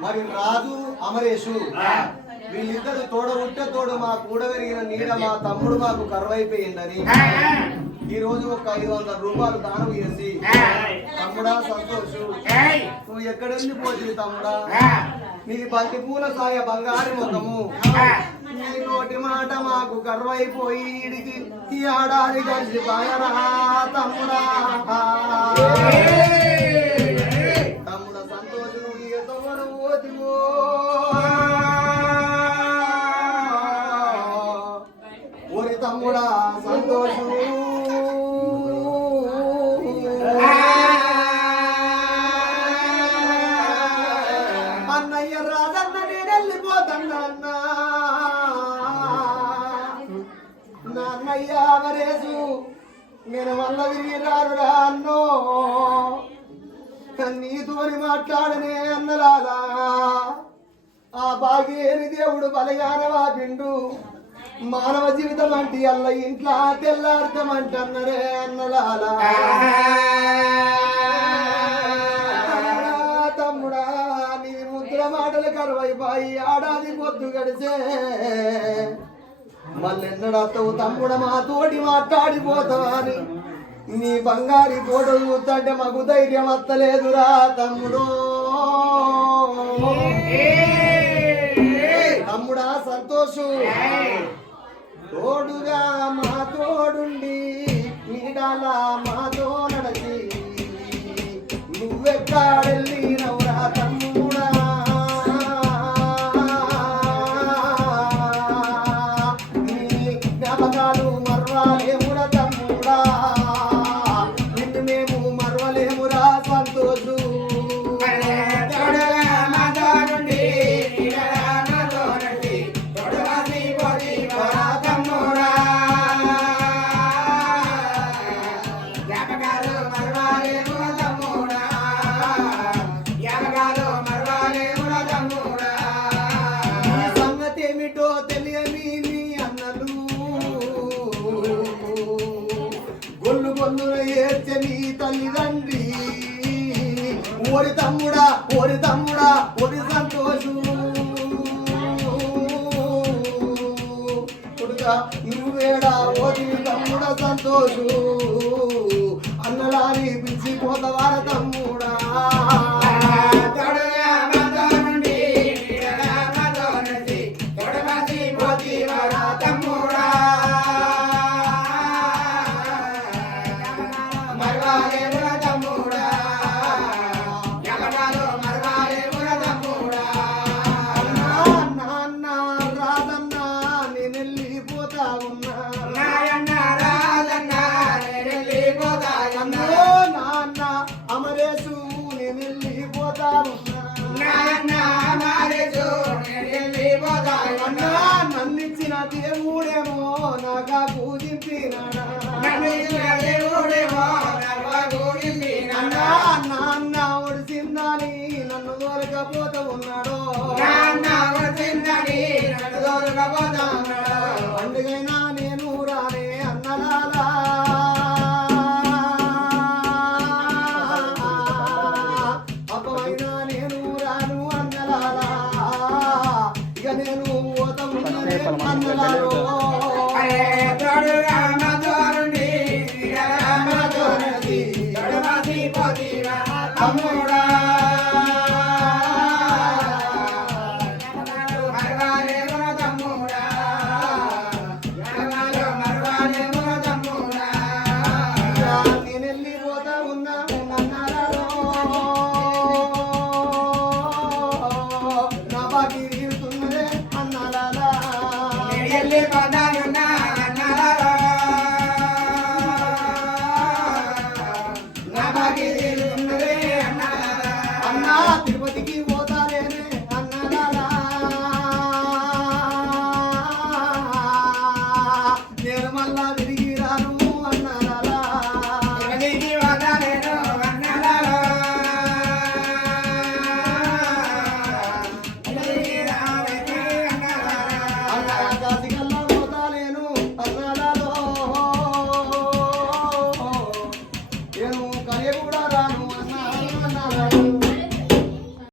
మరి రాజు అమరేషు వీళ్ళిద్దరు తోడ ఉంటే తోడు మా కూడ పెరిగిన నీడ మా తమ్ముడు మాకు కరువైపోయిందని ఈ రోజు ఒక 500 రూపాయలు దానం చేసి తమ్ముడా సంతోషు నువ్వు ఎక్కడ వెళ్ళిపోతుంది తమ్ముడా నీ బంతి పూల సాయ బంగారు ముఖము నీ నోటి మాట మాకు కరువైపోయి ఈడికి ఈ ఆడాది కలిసి బాయరా తమ్ముడా తమ్ముడ సంతోషు నువ్వు ఎతవరు పోతివో ఓరి తమ్ముడా సంతోషు అన్నయ్య రాదన్న నేను వెళ్ళిపోతున్నా నా అన్నయ్య మరేసు నేను వల్ల తిరిగి రారురా అన్నో నీతోని మాట్లాడనే అన్నలాలా ఆ భాగ్యేని దేవుడు బలగానవా పిండు మానవ జీవితం అంటే అల్ల ఇంట్లో తెల్లార్థం అంటన్నరే అన్నలాలా తమ్ముడా నీ ముద్ర మాటలు కరువైపోయి ఆడాది పొద్దు గడిచే మళ్ళెన్నడత్తవు తమ్ముడ మా తోటి మాట్లాడిపోతావా అని నీ బంగారి ఫోటో చూస్తుంటే మాకు ధైర్యం వస్తలేదురా తమ్ముడు తమ్ముడా సంతోషు తోడుగా మా తోడుండి నీడాల మాతో నడచి నువ్వెక్కడెళ్ళి నవ్వురా తమ్ముడా నీ జ్ఞాపకాలు మర్వాలేమురా తమ్ముడా నిన్ను మేము మర్వలేమురా సంతోషు తల్లిదండ్రి ఓరి తమ్ముడా ఓరి తమ్ముడా ఓరి సంతోషు కొడుకా నువ్వేడా ఓరి తమ్ముడా సంతోషు అన్నలాని పిలిచిపోతవార తమ్ముడా అమరేసు నేను వెళ్ళిపోతాను నన్నిచ్చిన దేవుడేమో నాగా పూజించినాడా నాన్న ఒడిసిందని నన్ను దొరకపోతా ఉన్నాడు అందుకైనా నేను రానే అన్నలాలా అప్పమైనా నేను రాను అన్నలాలా ఇక నేను అన్నలాలో తమ్ముడా నేను వెళ్ళిపోతా ఉన్నా నా బాకీ తీరుతున్నదే అన్నాలా